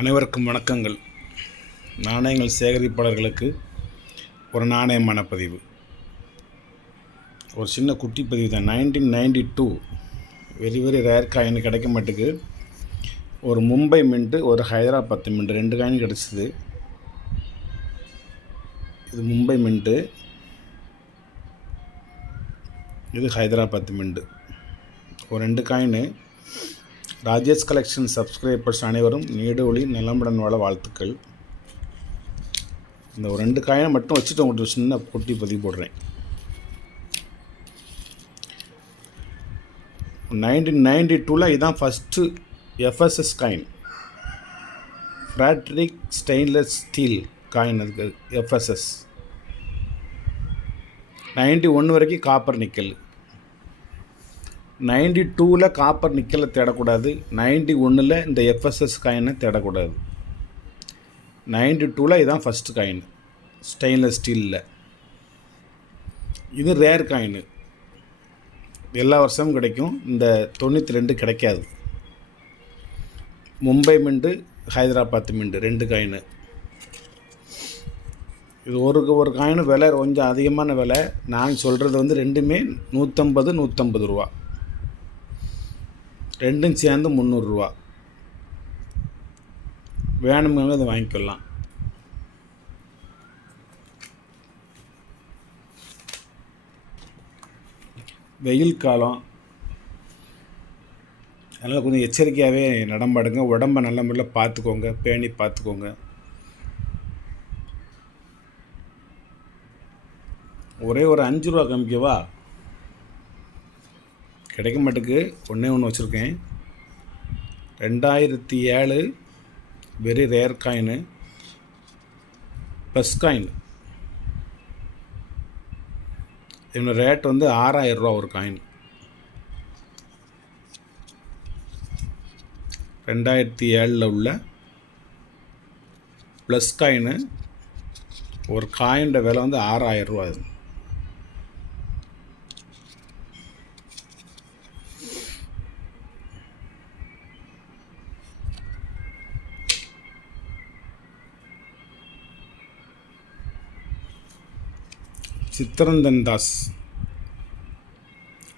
அனைவருக்கும் வணக்கங்கள். நாணயங்கள் சேகரிப்பாளர்களுக்கு ஒரு நாணயமான பதிவு, ஒரு சின்ன குட்டி பதிவு தான். 1992 வெரி ரேர் காயின் கிடைக்க மாட்டுக்கு. ஒரு மும்பை மின்ட்டு, ஒரு ஹைதராபாத் மின்ட்டு, 2 காயின் கிடச்சிது. இது மும்பை மின்ட்டு, இது ஹைதராபாத் மின்ட்டு. ஒரு 2 காயின். ராஜேஷ் கலெக்ஷன் சப்ஸ்கிரைபர்ஸ் அனைவரும் நீடொழி நலமுடன் வாழ வாழ்த்துக்கள். இந்த ஒரு 2 காயினை மட்டும் வச்சுட்டு உங்களுக்கு சின்ன குட்டி பதிவு போடுறேன். 1992 இதுதான் first FSS coin, ferritic stainless steel coin. அதுக்கு எஃப்எஸ்எஸ் 91 வரைக்கும் காப்பர் நிக்கல். 92 காப்பர் நிக்கலை தேடக்கூடாது, 91 இந்த எஃப்எஸ்எஸ் காயினை தேடக்கூடாது. 92 இதுதான் ஃபஸ்ட்டு காயின், ஸ்டெயின்லெஸ் ஸ்டீலில். இது ரேர் காயின், எல்லா வருஷமும் கிடைக்கும். இந்த 92 கிடைக்காது. Mumbai mint, Hyderabad mint, 2 coin. இது ஒரு காயின் விலை கொஞ்சம் அதிகமான விலை. நான் சொல்கிறது வந்து ரெண்டுமே 150 ரூபா, ரெண்டும் சேர்ந்து 300 ரூபா. வேணுங்க அதை வாங்கிக்கலாம். வெயில் காலம், அதனால் கொஞ்சம் எச்சரிக்கையாகவே நடமாடுங்க. உடம்பை நல்ல முறையில் பார்த்துக்கோங்க, பேணி பார்த்துக்கோங்க. ஒரே ஒரு 5 ரூபா காமிக்கவா? கிடைக்க மாட்டுக்கு. ஒன்று வச்சுருக்கேன். 2007 very rare coin, plus coin. இதோட ரேட் வந்து 6000 ரூபா ஒரு காயின். 2007 உள்ள ப்ளஸ் காயின். ஒரு காயினோட விலை வந்து 6000 ரூபா. அது சித்தரஞ்சன் தாஸ்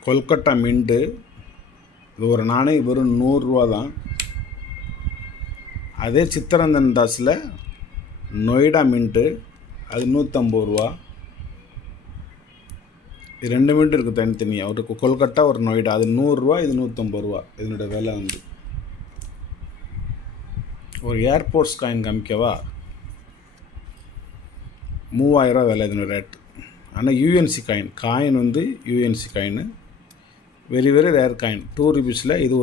கொல்கட்டா மின்ட்டு. இது ஒரு நாணயம் வெறும் 100 ரூபா தான். அதே சித்தரஞ்சன் தாஸில் நொய்டா மின்ட்டு, அது 150 ரூபா. இது 2 மின்ட்டு இருக்குது தனித்தனியாக. ஒரு கொல்கட்டா, ஒரு நொய்டா. அது 100 ரூபா, இது 150 ரூபா. இதனோட விலை வந்து. ஒரு ஏர்போர்ட்ஸ் காயின் காமிக்கவா? 3000 ரூபா விலை இதனோட ரேட்டு. ஆனால் யூஎன்சி காயின் வந்து UNC coin, very rare coin. 2 ரூபீஸில் இது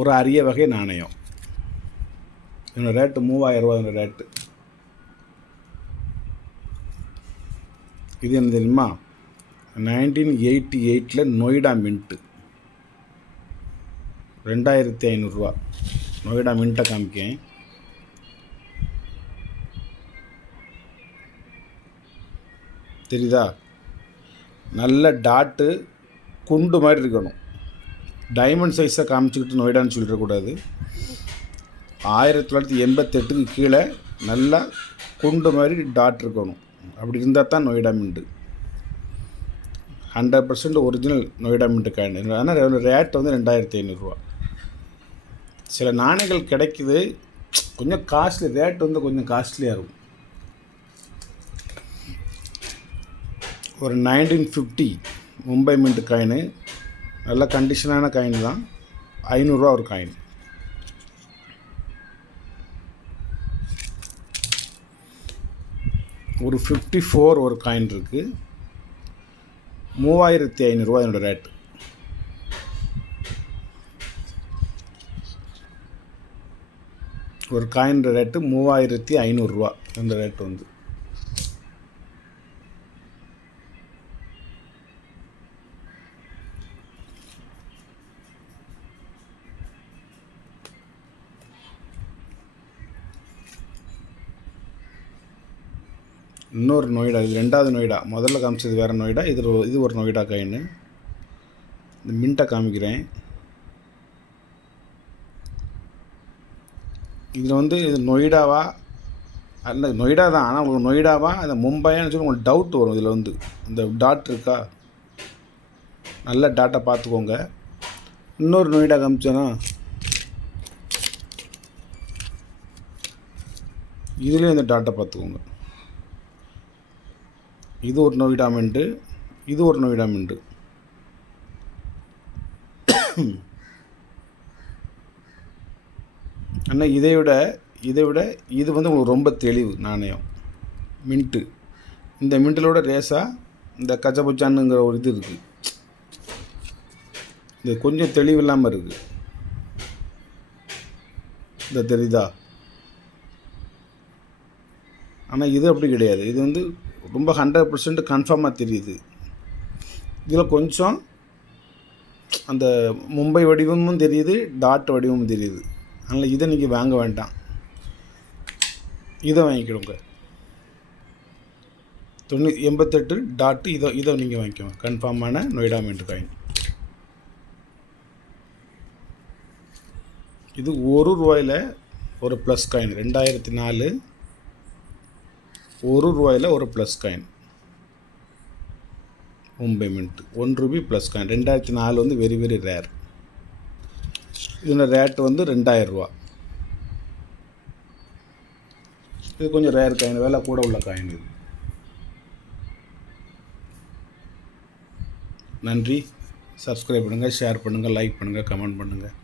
ஒரு அரிய வகை நாணயம். இதோட ரேட்டு 3000 ரூபா. இதோட ரேட்டு. இது என்ன தெரியுமா? 1988 நொய்டா மின்ட்டு, 2500 ரூபா. நொய்டா மின்ட்டை காமிக்கேன். தெரியுதா? நல்ல டாட்டு குண்டு மாதிரி இருக்கணும். டைமண்ட் சைஸை காமிச்சிக்கிட்டு நொய்டான்னு சொல்லிடக்கூடாது. 1988க்கு கீழே நல்லா குண்டு மாதிரி டாட் இருக்கணும். அப்படி இருந்தால் தான் Noida mint 100% original Noida mint coin. ஆனால் ரேட் வந்து 2500 ரூபா. சில நாணயங்கள் கிடைக்குது, கொஞ்சம் காஸ்ட்லி. ரேட் வந்து கொஞ்சம் காஸ்ட்லியாக இருக்கும். ஒரு 1950 மும்பை மின்ட்டு காயின், நல்ல கண்டிஷனான காயின் தான். 500 ரூபா ஒரு காயின். ஒரு 54 ஒரு காயின் இருக்குது, 3500 ரூபா என்னோடய ரேட்டு. ஒரு காயின் ரேட்டு 3500 ரூபா. இந்த ரேட்டு வந்து இன்னொரு நொய்டா. இது 2வது நொய்டா. முதல்ல காமிச்சது வேறு நொய்டா. இது ஒரு நொய்டா காயின். இந்த மின்ட்டை காமிக்கிறேன். இதில் வந்து இது நொய்டாவா, அல்ல நொய்டா தான், ஆனால் உங்களுக்கு நொய்டாவா அந்த மும்பையான்னு சொல்லி உங்களுக்கு டவுட் வரும். இதில் வந்து இந்த டாட் இருக்கா, நல்ல டாட்டா பார்த்துக்கோங்க. இன்னொரு நொய்டா காமிச்சேன்னா இதுலேயும் இந்த டாட்டா பார்த்துக்கோங்க. இது ஒரு நொய்டா மின்ட்டு, இது ஒரு நொய்டா மின்ட்டு. ஆனால் இதை விட இது வந்து உங்களுக்கு ரொம்ப தெளிவு நாணயம் மின்ட்டு. இந்த மின்ட்டிலோட ரேஸாக இந்த கச்சபச்சானுங்கிற ஒரு இது இருக்குது. இது கொஞ்சம் தெளிவு இல்லாமல் இருக்குது. இந்த தெரியுதா? ஆனால் இது அப்படி கிடையாது. இது வந்து ரொம்ப 100% கன்ஃபார்மாக தெரியுது. இதில் கொஞ்சம் அந்த மும்பை வடிவமும் தெரியுது, டாட் வடிவமும் தெரியுது. அதனால் இதை நீங்கள் வாங்க வேண்டாம், இதை வாங்கிக்கிடுங்க. 88 டாட்டு இதை நீங்கள் வாங்கிக்கோங்க. கன்ஃபார்மான நொய்டா மின்ட் காயின். இது ₹1 ஒரு ப்ளஸ் காயின். 2004 ₹1 ஒரு plus coin Mumbai mint. ₹1 plus coin. 2004 வந்து வெரி வெரி ரேர். இதில் ரேட் வந்து ₹2000. இது கொஞ்சம் ரேர் காயின், விலை கூட உள்ள காயின் இது. நன்றி. சப்ஸ்கிரைப் பண்ணுங்கள், ஷேர் பண்ணுங்கள், லைக் பண்ணுங்கள், கமெண்ட் பண்ணுங்கள்.